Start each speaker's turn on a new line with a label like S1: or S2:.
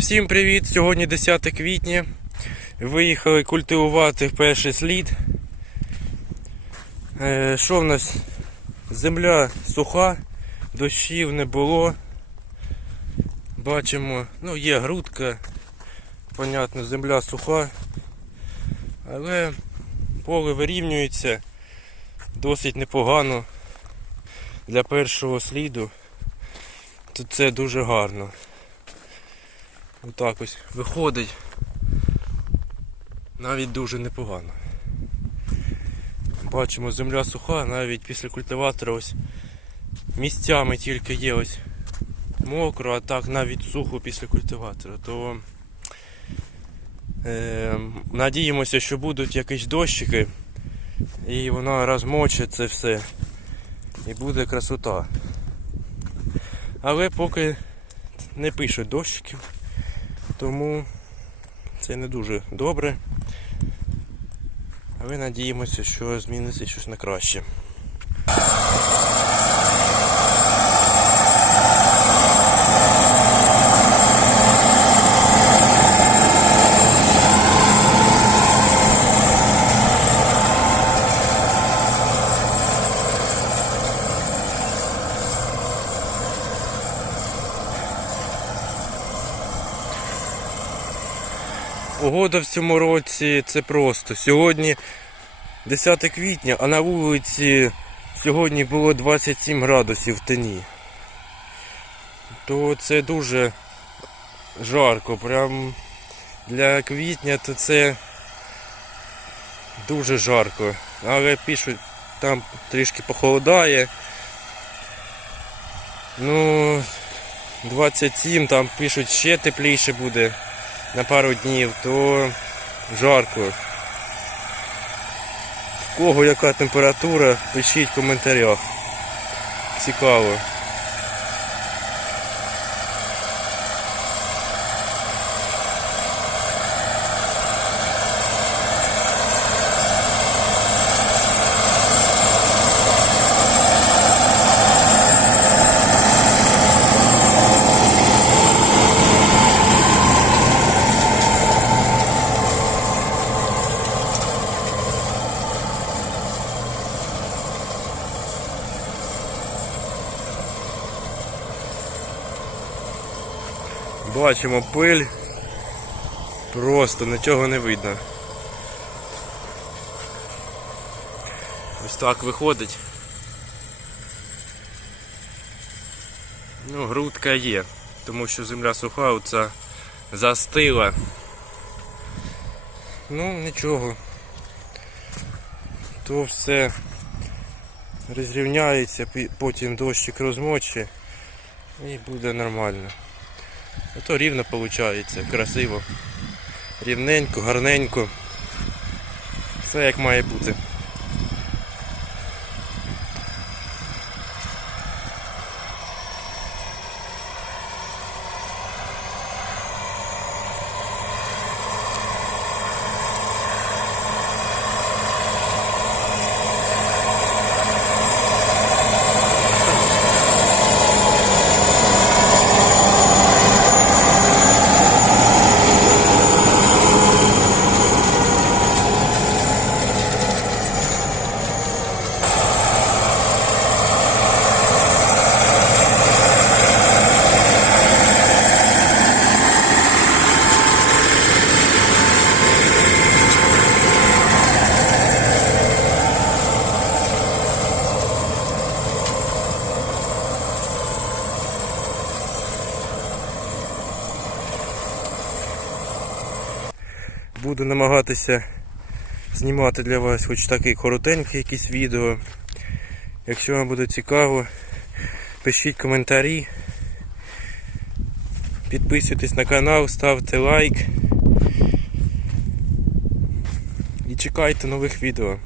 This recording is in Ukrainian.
S1: Всім привіт! Сьогодні 10 квітня. Виїхали культивувати перший слід. Е, Що в нас? Земля суха, дощів не було. Бачимо, ну є грудка, понятно, земля суха, але поле вирівнюється досить непогано для першого сліду. Тут це дуже гарно. Отак ось виходить. Навіть дуже непогано. Бачимо, земля суха, навіть після культиватора ось місцями тільки є ось мокро, а так навіть сухо після культиватора. То е, надіємося, що будуть якісь дощики і вона розмочить це все. І буде красота. Але поки не пишуть дощиків. Тому це не дуже добре. Але надіємося, що зміниться щось на краще. Погода в цьому році це просто. Сьогодні 10 квітня, а на вулиці сьогодні було 27 градусів в тені. То це дуже жарко. Прям для квітня то це дуже жарко. Але пишуть, там трішки похолодає. Ну, 27, там пишуть ще тепліше буде на пару днів, то жарко. В кого яка температура, пишіть в коментарях. Цікаво. Бачимо пиль. Просто нічого не видно. Ось так виходить. Ну, грудка є, тому що земля суха, оця застила. Ну, нічого. То все розрівняється, потім дощик розмочить і буде нормально. Ото рівно виходить, красиво. Рівненько, гарненько. Все як має бути. Буду намагатися знімати для вас хоч такий коротенький якийсь відео. Якщо вам буде цікаво, пишіть коментарі. Підписуйтесь на канал, ставте лайк. І чекайте нових відео.